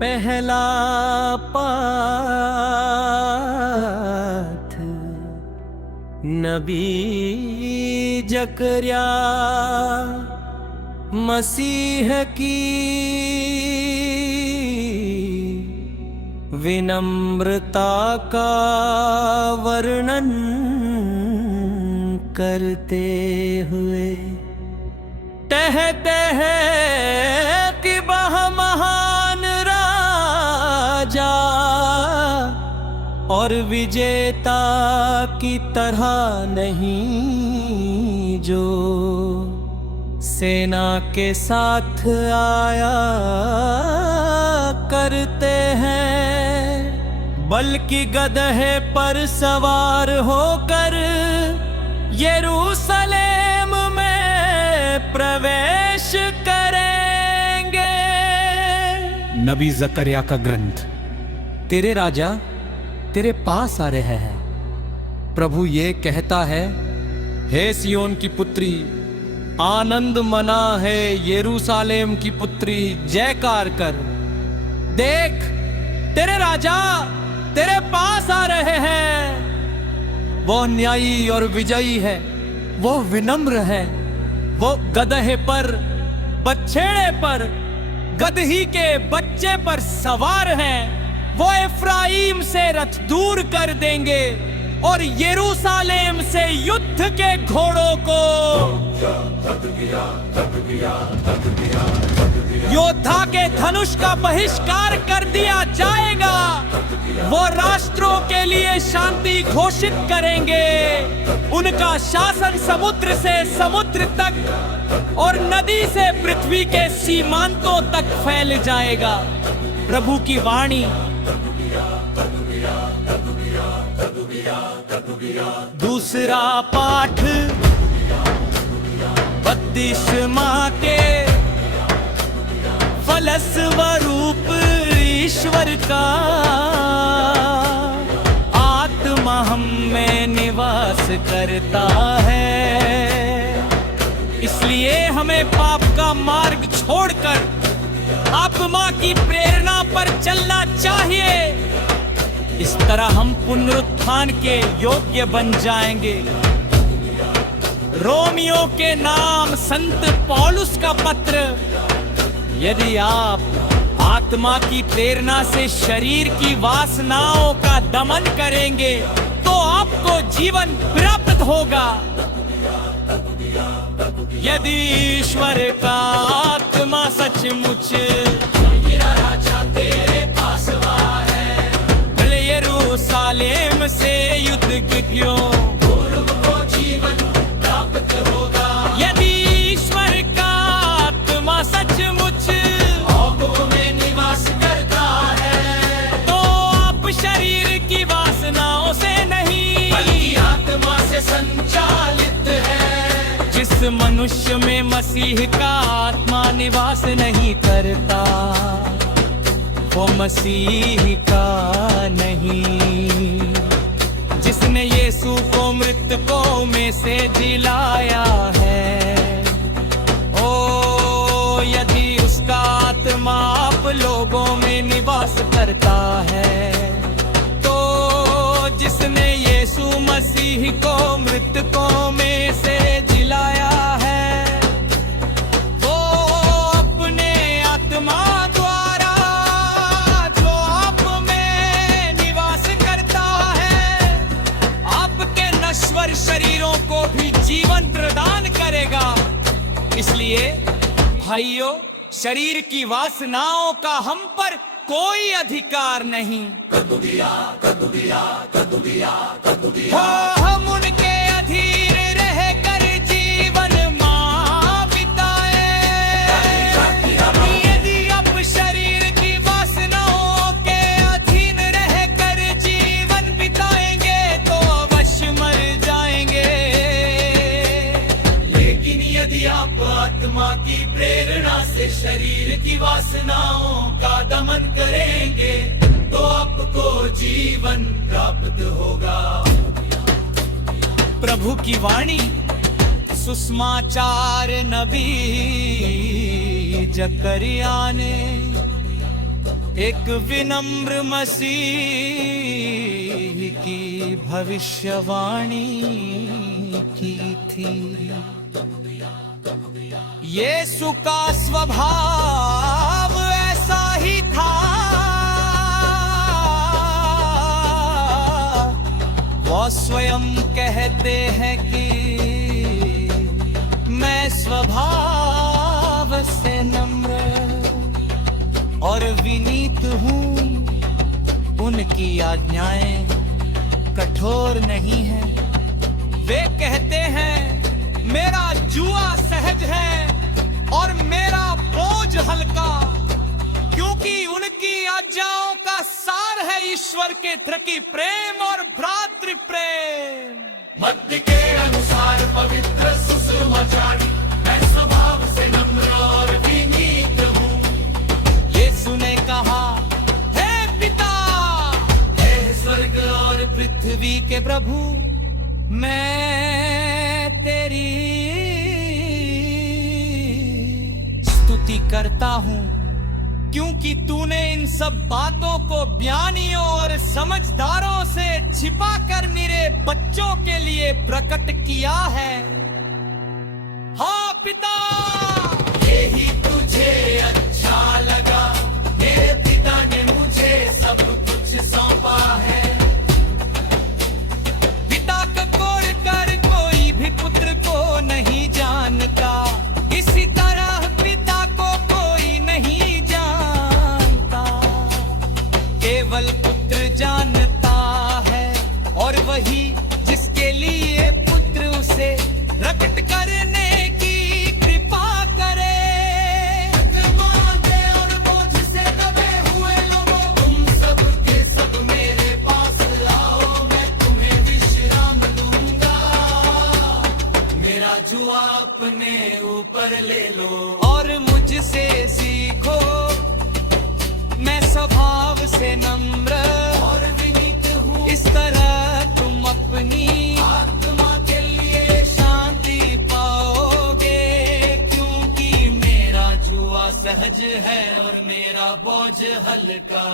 पहला पाठ नबी जकरिया मसीह की विनम्रता का वर्णन करते हुए कहते हैं कि वह महान राजा और विजेता की तरह नहीं जो सेना के साथ आया करते हैं, बल्कि गधे पर सवार होकर यरूशलेम में प्रवेश करेंगे। नबी जकरिया का ग्रंथ। तेरे राजा तेरे पास आ रहे हैं। प्रभु ये कहता है, हे सियोन की पुत्री, आनंद मना है यरूशलेम की पुत्री, जयकार कर। देख, तेरे राजा तेरे पास आ रहे हैं। वो न्यायी और विजयी है, वो विनम्र है, वो गधे पर, बछड़े पर, गदही के बच्चे पर सवार हैं। वो एफ्राइम से रथ दूर कर देंगे और यरूशलेम से युद्ध के घोड़ों को योद्धा के धनुष का बहिष्कार कर दिया जाएगा। वो राष्ट्रों के लिए शांति घोषित करेंगे। उनका शासन समुद्र से समुद्र तक और नदी से पृथ्वी के सीमांतों तक फैल जाएगा। प्रभु की वाणी। दूसरा पाठ बत्तीसवां के फलस्वरूप ईश्वर का आत्मा हम में निवास करता है। इसलिए हमें पाप का मार्ग छोड़कर आत्मा की प्रेरणा पर चलना चाहिए। इस तरह हम पुनरुत्थान के योग्य बन जाएंगे। रोमियो के नाम संत पौलुस का पत्र। यदि आप आत्मा की प्रेरणा से शरीर की वासनाओं का दमन करेंगे तो आपको जीवन प्राप्त होगा। यदि ईश्वर का आत्मा सचमुच मेरा राजा तेरे पास है, भले यरूशलेम से युद्ध क्यों पूर्व को जीवन प्राप्त होगा। यदि ईश्वर का आत्मा सचमुच औकों में निवास करता है तो आप शरीर की वासनाओं से नहीं बल्कि आत्मा से संचालित है। जिस मनुष्य में मसीह का आत्मा निवास नहीं करता वो मसीह का नहीं। जिसने यीशु को मृतकों में से जिलाया है, ओ यदि उसका आत्मा आप लोगों में निवास करता है तो जिसने यीशु मसीह को मृतकों में से जिलाया है वो अपने आत्मा द्वारा जो आप में निवास करता है आपके नश्वर शरीरों को भी जीवन प्रदान करेगा। इसलिए भाइयों, शरीर की वासनाओं का हम पर कोई अधिकार नहीं। हम उनके अधीन रहकर जीवन बिताए। यदि आप शरीर की वासनाओं के अधीन रहकर जीवन बिताएंगे तो अवश्य मर जाएंगे। लेकिन यदि आप आत्मा की प्रेरणा से शरीर की वासनाओं का दमन करेंगे तो आपको जीवन प्राप्त होगा। प्रभु की वाणी। सुसमाचार नबी जकरिया ने एक विनम्र मसीह की भविष्यवाणी की थी। यीशु का स्वभाव ऐसा ही था, वो स्वयं कहते हैं कि मैं स्वभाव से नम्र और विनीत हूँ। उनकी आज्ञाएं कठोर नहीं है। वे कहते हैं मेरा जुआ सहज है और मेरा बोझ हल्का, क्योंकि उनकी आज्ञाओं का सार है ईश्वर के प्रति प्रेम और भ्रातृ प्रेम। मध्य के अनुसार पवित्र सुसमाचारी, मैं स्वभाव से नम्र और विनीत हूँ। यीशु ने कहा, हे पिता, हे स्वर्ग और पृथ्वी के प्रभु, मैं तेरी स्तुति करता हूँ, क्योंकि तूने इन सब बातों को ज्ञानियों और समझदारों से छिपा कर मेरे बच्चों के लिए प्रकट किया है। हाँ पिता, यही तुझे अच्छा लगा। मेरे पिता ने मुझे सब कुछ सौंपा है। पिता को छोड़कर कोई भी पुत्र को नहीं जानता, इसी तरह पिता को कोई नहीं जानता, केवल पुत्र जानता है, और वही जिसके लिए पुत्र उसे प्रकट करने की कृपा करे। मांदे और बोझ से दबे हुए लोगों, तुम सब के सब मेरे पास आओ, मैं तुम्हें विश्राम दूंगा। मेरा जुआ अपने ऊपर ले लो और मुझसे सीखो, मैं स्वभाव से नम्र और विनीत हूँ। इस तरह तुम अपनी आत्मा के लिए शांति पाओगे, क्योंकि मेरा जुआ सहज है और मेरा बोझ हल्का।